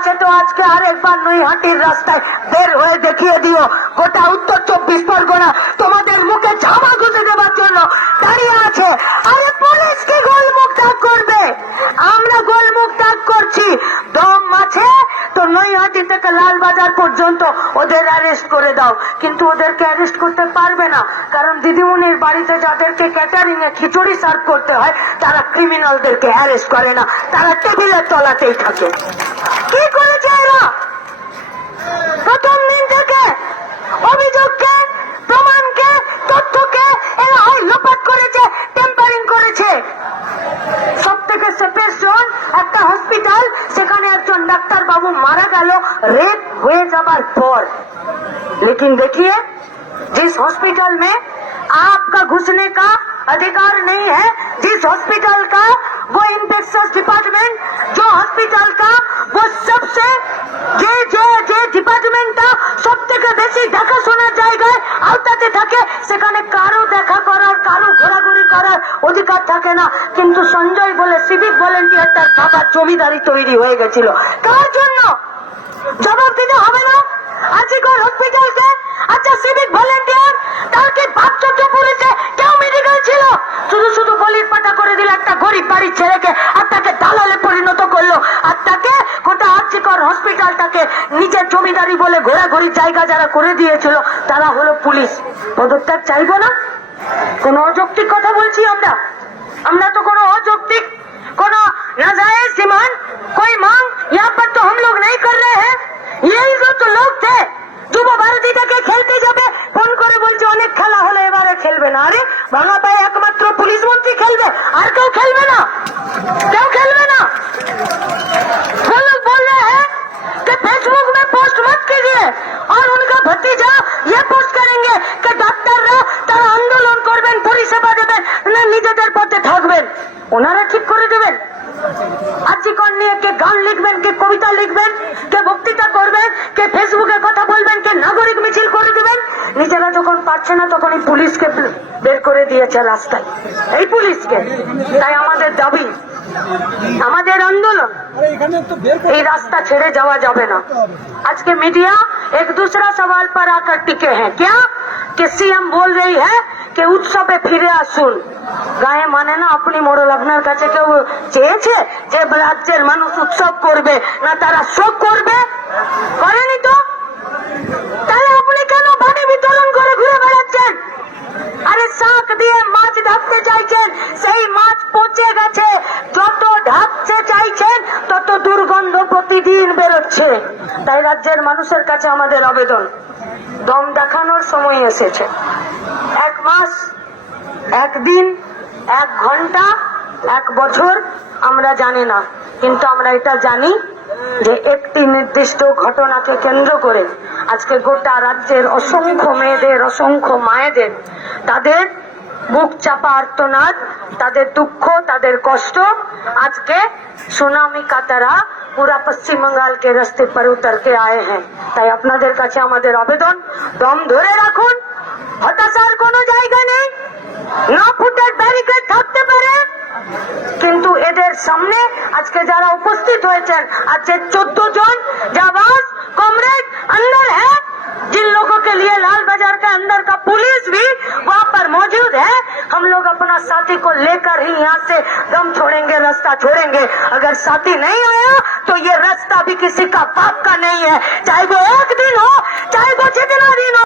আছে তো আজকে আরেকবার নৈহাটির রাস্তায় বের হয়ে দেখিয়ে দিও। গোটা উত্তর চব্বিশ পরগনা তোমাদের মুখে ঝামা ঘুষে দেবার জন্য দাঁড়িয়ে আছে। আরে পুলিশ কি গোলমুখ ডাক করবে আমরা গোলমুখ ডাক করছি দম আছে তো নৈহাটি থেকে লালবাজার পর্যন্ত ওদের অ্যারেস্ট করে দাও। কিন্তু ওদেরকে অ্যারেস্ট করতে পারবে না। কারণ দিদিমণির বাড়িতে যাদেরকে ক্যাটারিং এ খিচুড়ি সার্ভ করতে হয়, তারা ক্রিমিনালদেরকে অ্যারেস্ট করে না। তারা টেবিলের তলাতেই থাকে। কি করেছে এরা? প্রথম দিন থেকে অভিযোগকে বাবু মারা গেল রেপ হয়ে যাবার পর लेकिन देखिए जिस हॉस्पिटल में आपका घुसने का अधिकार नहीं है जिस हॉस्पिटल का वो इन्फेक्शस डिपार्टमेंट जो हॉस्पिटल का वो सबसे যে যে যে ডিপার্টমেন্টটা সব থেকে বেশি দেখাশোনার জায়গায় আওতাতে থাকে সেখানে অধিকার থাকে না। কিন্তু সঞ্জয় বলে সিভিক ভলেন্টিয়ার তার বাবার জমিদারি তৈরি হয়ে গেছিল। কার জন্য জবাব দিতে হবে না। আজিকর হসপিটালকে আচ্ছা সিভিক ভলেন্টিয়ার তার কি বাচ্চা পড়েছে? কেউ মেডিকেল ছিল? শুধু শুধু বলির পাটা করে দিল একটা গরিব বাড়ির ছেলেকে আর তাকে দালালে পরিণত করল। আর তাকে গোটা আর্চিকর হসপিটালটাকে নিজের জমিদারি বলে ঘোরাঘুরি জায়গা যারা করে দিয়েছিল, তারা হলো পুলিশ। পদত্যাগ চাইব না? কোন অযৌক্তিক কথা বলছি আমরা আমরা তো কোনো অযৌক্তিক কোনো नाजायज डिमांड कोई मांग यहाँ पर तो हम लोग नहीं कर रहे हैं यही जो तो लोग थे যুব ভারতীটাকে খেলতে যাবে ফোন করে বলছে অনেক খেলা হলো এবারে খেলবে না আরে ভাঙা পায়ে একমাত্র পুলিশ মন্ত্রী খেলবে আর কেউ খেলবে না কেউ খেলবে না পথে থাকবেন ওনারা ঠিক করে দেবেন আর্জিকর নিয়ে কে গান লিখবেন কে কবিতা লিখবেন কে বক্তৃতা করবেন কে ফেসবুকে কথা বলবেন কে নাগরিক মিছিল করে দেবেন নিজেরা যখন পারছে না তখন এই পুলিশকে বের করে দিয়েছে রাস্তায় এই পুলিশকে তাই আমাদের দাবি আমাদের আন্দোলন এই রাস্তা ছেড়ে যাওয়া যাবে না আজকে मीडिया एक दूसरा सवाल पर आकर टिके हैं क्या कि सीएम बोल रही है कि উৎসবে ফিরে আসুন। গায়ে মানে না আপনি মোড়ল, আপনার কাছে কেউ চেয়েছে যে রাজ্যের মানুষ উৎসব করবে, না তারা শোক করবে? করেনি তো? তাহলে আপনি কেন বাড়ি বিতরণ করে ঘুরে বেড়াচ্ছেন? আরে শাক দিয়ে মাছ ধরতে চাইছেন, সেই মাছ পচে গেছে। যত ঢাকতে চাইছেন, তত দুর্গন্ধ প্রতিদিন বেরোচ্ছে। তাই রাজ্যের মানুষের কাছে আমাদের আবেদন। দম দেখানোর সময় এসেছে। এক মাস একদিন এক ঘণ্টা, এক বছর আমরা জানি না। কিন্তু আমরা এটা জানি যে একটি নির্দিষ্ট ঘটনাকে কেন্দ্র করে আজকে গোটা রাজ্যের অসংখ্য মেয়েদের, অসংখ্য মায়েদের, তাদের বুক চাপা আর্তনাদ, তাদের দুঃখ, তাদের কষ্ট। আজকে সুনামি কাতারা পুরা পশ্চিম বঙ্গালকে রাস্তে পর উতরতে আয়ে হ্যাঁ তাই আপনাদের কাছে আমাদের আবেদন, দম ধরে রাখুন। হতাশার কোন জায়গা নেই। না ফুটের ব্যারিকেড থাকতে পারে। কিন্তু এদের সামনে আজকে যারা উপস্থিত হয়েছেন, আজকে চোদ্দ জন যাবাস কমরে हम लोग अपना साथी को लेकर ही यहाँ से दम छोड़ेंगे रास्ता छोड़ेंगे। अगर साथी नहीं आया तो ये रास्ता भी किसी का पाप का नहीं है। चाहे वो एक दिन हो, चाहे वो जितना दिन हो।